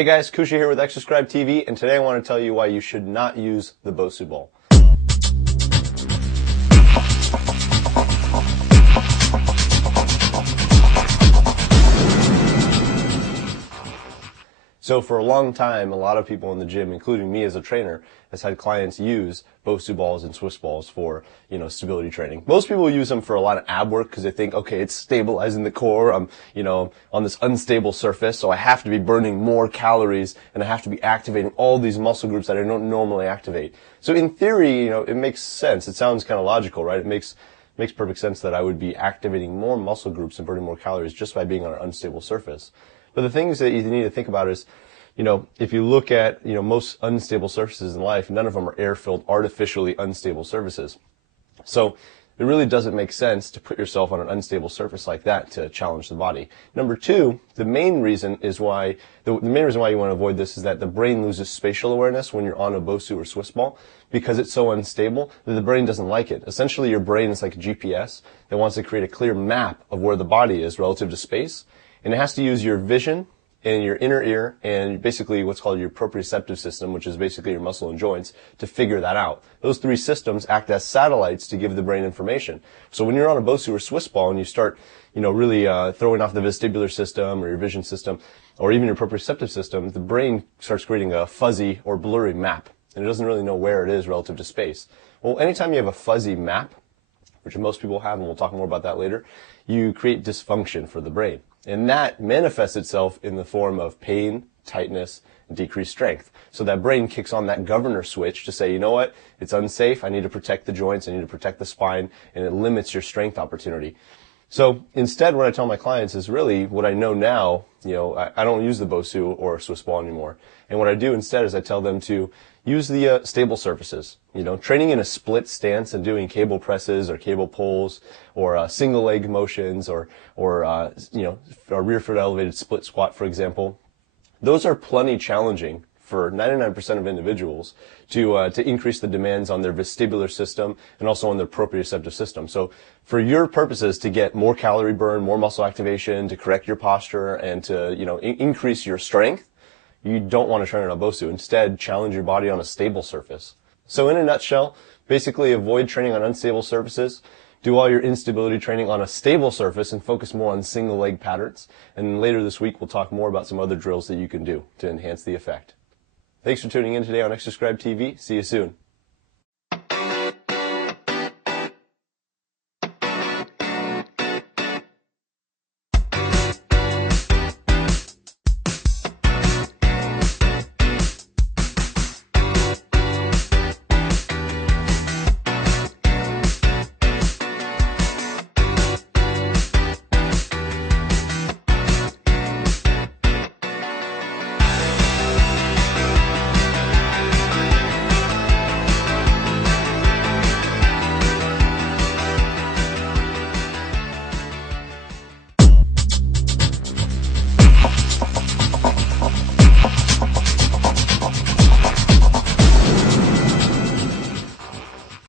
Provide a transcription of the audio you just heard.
Hey guys, Kusha here with Exoscribe TV, and today I want to tell you why you should not use the Bosu ball. So for a long time, a lot of people in the gym, including me as a trainer, has had clients use Bosu balls and Swiss balls for, stability training. Most people use them for a lot of ab work because they think, okay, it's stabilizing the core. I'm, on this unstable surface, so I have to be burning more calories and I have to be activating all these muscle groups that I don't normally activate. So in theory, it makes sense. It sounds kind of logical, right? It makes perfect sense that I would be activating more muscle groups and burning more calories just by being on an unstable surface. But the things that you need to think about is, if you look at, most unstable surfaces in life, none of them are air-filled, artificially unstable surfaces. So it really doesn't make sense to put yourself on an unstable surface like that to challenge the body. Number two, the main reason why you want to avoid this is that the brain loses spatial awareness when you're on a Bosu or Swiss ball because it's so unstable that the brain doesn't like it. Essentially, your brain is like a GPS that wants to create a clear map of where the body is relative to space. And it has to use your vision and your inner ear and basically what's called your proprioceptive system, which is basically your muscle and joints, to figure that out. Those three systems act as satellites to give the brain information. So when you're on a Bosu or Swiss ball and you start, really throwing off the vestibular system or your vision system or even your proprioceptive system, the brain starts creating a fuzzy or blurry map. And it doesn't really know where it is relative to space. Well, anytime you have a fuzzy map, which most people have, and we'll talk more about that later, you create dysfunction for the brain. And that manifests itself in the form of pain, tightness, and decreased strength. So that brain kicks on that governor switch to say, you know what, it's unsafe, I need to protect the joints, I need to protect the spine, and it limits your strength opportunity. So instead, what I tell my clients is really what I know now, I don't use the Bosu or Swiss ball anymore. And what I do instead is I tell them to use the stable surfaces. Training in a split stance and doing cable presses or cable pulls or single leg motions or a rear foot elevated split squat, for example. Those are plenty challenging for 99% of individuals to increase the demands on their vestibular system and also on their proprioceptive system. So for your purposes to get more calorie burn, more muscle activation, to correct your posture and to, increase your strength, you don't want to train on a Bosu. Instead, challenge your body on a stable surface. So in a nutshell, basically avoid training on unstable surfaces. Do all your instability training on a stable surface and focus more on single leg patterns. And later this week, we'll talk more about some other drills that you can do to enhance the effect. Thanks for tuning in today on Exoscribe TV. See you soon.